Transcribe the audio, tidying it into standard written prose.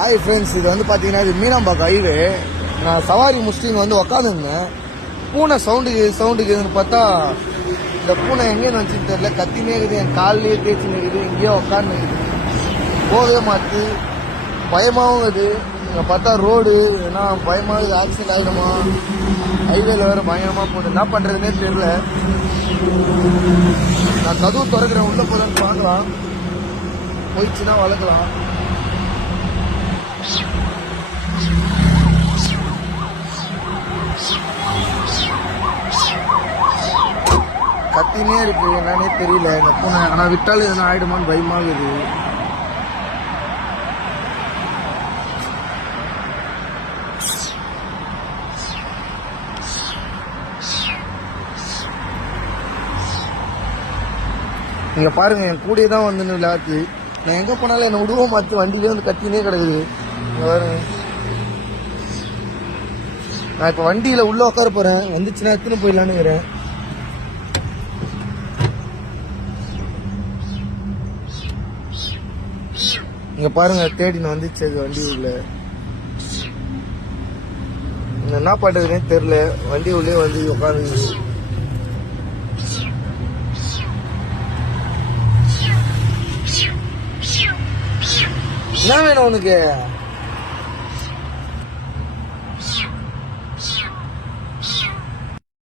Hi friends, இது வந்து பார்த்தீங்கன்னா இது மீனாம்பாக்கம் ஹைவே. நான் சவாரி முடிச்சுட்டு வந்து உக்காந்துருந்தேன். பூனை சவுண்டுக்குதுன்னு பார்த்தா இந்த பூனை எங்கேன்னு வச்சுன்னு தெரியல, கத்தினே இருக்குது, என் காலிலேயே தேய்ச்சி நிற்குது, எங்கேயோ உட்காந்து நிற்குது, போகவே மாற்று. பயமாகவும் இருக்குது. இங்கே பார்த்தா ரோடு ஏன்னா பயமாக ஆக்சிடென்ட் ஆகிடுமா, ஹைவேல வேறு பயங்கரமாக போகுது. என்ன பண்ணுறதுனே தெரியல. நான் கதவு திறக்கிறேன், உள்ளே போதுன்னு பார்க்கலாம், போயிடுச்சுன்னா வளர்க்கலாம். கத்தினே இருக்கு, என்னன்னே தெரியல இந்த பூனை. ஆனால் விட்டாலும் எதுனா ஆயிடுமான்னு பயமாகுது. நீங்க பாருங்க, என் கூடயே தான் வந்து விளையாட்டு. நான் எங்க போனாலும் என்னை விடுவோம் மாற்றி வண்டியிலே வந்து கத்தினே கிடக்குது. பாருங்க, நான் இப்ப வண்டியில உள்ள உட்கார போறேன், வந்துச்சுன்னா எடுத்துன்னு போயிடலான்னு. இங்க பாருங்க, தேடின்னு வந்துச்சு அது வண்டி உள்ள. என்ன பண்றதுன்னே தெரியல, வண்டி உள்ளே வந்து உட்காந்து. என்ன வேணும் உனக்கு?